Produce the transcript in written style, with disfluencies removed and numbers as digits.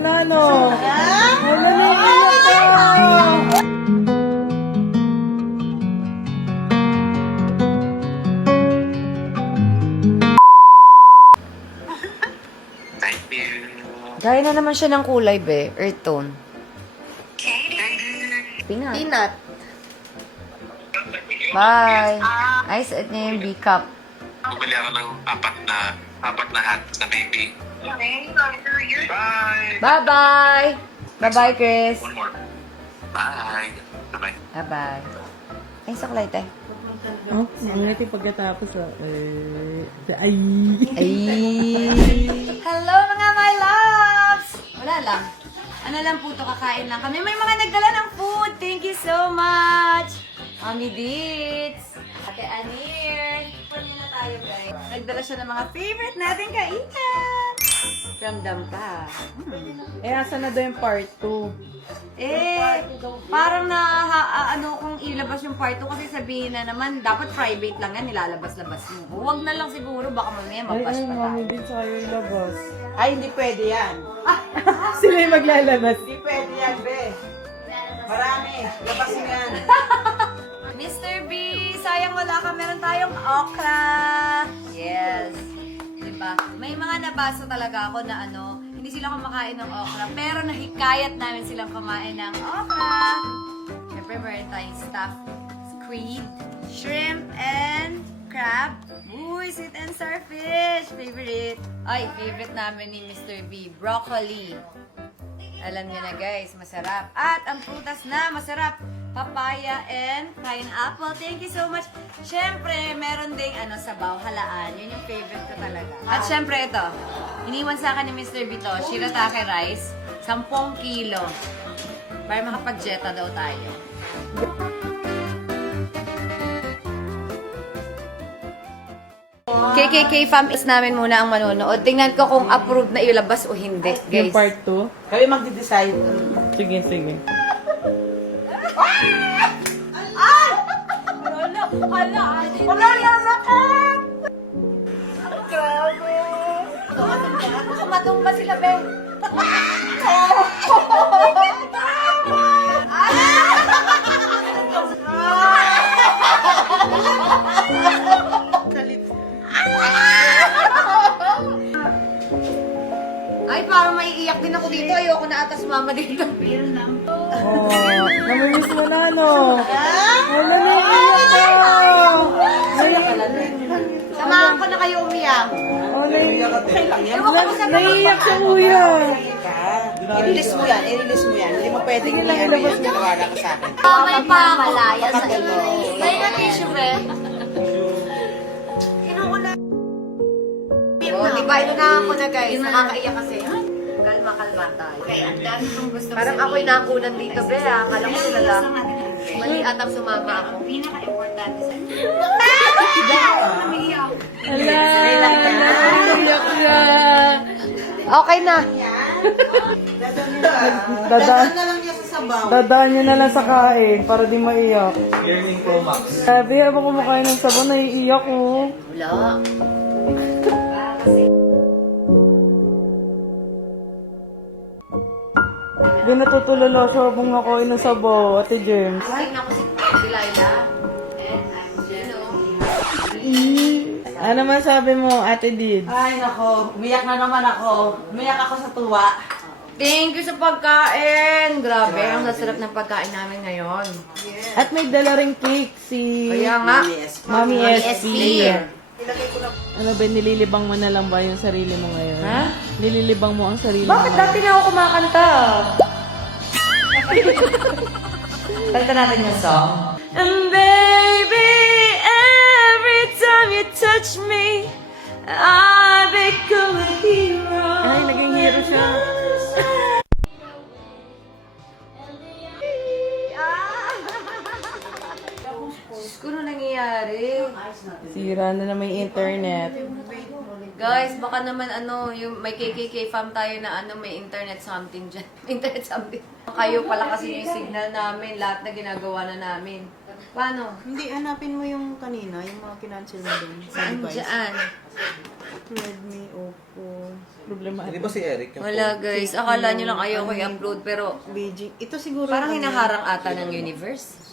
manalo. Wala na iiyak. Thank you. Gaya na naman siya ng kulay, be. Earth tone. Peanut. Peanut. Bye. Ay, suot niya yung B-cup. Bumili ako ng apat na hats na baby. Bye! Bye-bye. Bye-bye, Chris. One more. Bye! Bye-bye. Bye-bye. Ay, saklay, te. Oh, ngiti pagkatapos. Ay. Ay! Hello, mga my loves! Wala lang. Ano lang po to, kakain lang kami. May mga nagdala ng food. Thank you so much! Mami Beats! Ate Anir! Pwede na tayo, guys. Nagdala siya ng mga favorite natin kainan. Ramdam ka. Eh, asa na daw yung part 2? Parang ano kung ilabas yung part 2 kasi sabihin na naman, dapat private lang yan, nilalabas-labas mo. Huwag na lang siguro, baka mamaya Ay, mag-bash pa mami tayo. din sa kayo ilabas. Ay, hindi pwede yan. Sila yung maglalabas. Hindi pwede yan, be. Marami. Labas mo yan. Mr. B, sayang wala ka. Meron tayong okra. Yes. Diba? May mga nabasa talaga ako na hindi sila kumakain ng okra. Pero nahikayat namin silang kumain ng okra. Siyempre, meron tayong stuffed squid, shrimp, and crab. Uy, sweet and sour fish. Favorite. Ay, favorite namin ni Mr. B. Broccoli. Alam niyo na guys, masarap. At ang prutas na masarap, papaya and pineapple. Thank you so much. Siyempre, meron ding sabaw, halaan. Yun yung favorite ko talaga. At siyempre ito, iniwan sa akin ni Mr. Bito, shirataki rice, 10 kilo. Para makapag-jetta daw tayo. KKK fam is namin muna ang manonood. Tingnan ko kung approved na ilabas o hindi, Yung guys. part 2? Kami magde-decide. Sige, sige. Wala na nakat! Grabe. Baka matumba sila, be. Ay, parang maiiyak din ako dito. Ayoko na atas mama dito. Oh, namimiss mo na, no? Wala na iiyak ka. Samahan ko na kayo umiyak. Oh, naiiyak. Ewan ko sa Naiiyak sa kuya. I-release mo yan. I-release mo yan. Hindi mo pwedeng yan. Nawala ka sa akin. May pamalaya sa iyo. May na tissue, be. Oh, di ba? Inunahan ko na, guys. Nakakaiyak kasi. Kalma tayo. Parang ako'y nakunan dito, be, ha? Akala ko sila lang. Mali atang sumama ako. Pinaka-importante sa Ala, naiiyak siya. Okay na. Dadaan na lang niya sa sabaw. Dadaan niyo na lang sa kain para di maiyak. Learning Pro Max. Sabi, habang kumakain ng sabon, naiiyak oh. Wala. Di natutulala siya habang nakain ng sabaw, Ate James. Tingnan ko si Delilah. And I'm Jeno. Ano masabi mo, Ate Did? Ay, nako. Umiyak na naman ako. Umiyak ako sa tuwa. Thank you sa pagkain. Grabe, ang sasarap ng pagkain namin ngayon. At may dala ring cake si Kaya nga. Mami SP. Ilagay ko na. Ano ba, nililibang mo na lang ba yung sarili mo ngayon? Ha? Nililibang mo ang sarili mo Bakit ngayon? dati na ako kumakanta? Kanta natin yung song. And baby, every time you touch me, I become a hero. Ay, naging hero siya. Diyos ko, ano nangyayari? Sira na naman yung internet. Guys, baka naman yung may KKK fam tayo na may internet something dyan. Internet something. Kayo pala kasi yung signal namin, lahat na ginagawa na namin. Paano? Hindi, hanapin mo yung kanina, yung mga kinancel mo doon sa device. Andiyan. Redmi, Oppo, Problema. Di ba si Eric? Yung Wala guys. Akala nyo lang ayaw ko i-upload pero Beijing. Ito siguro parang yung- hinaharang ata ng universe.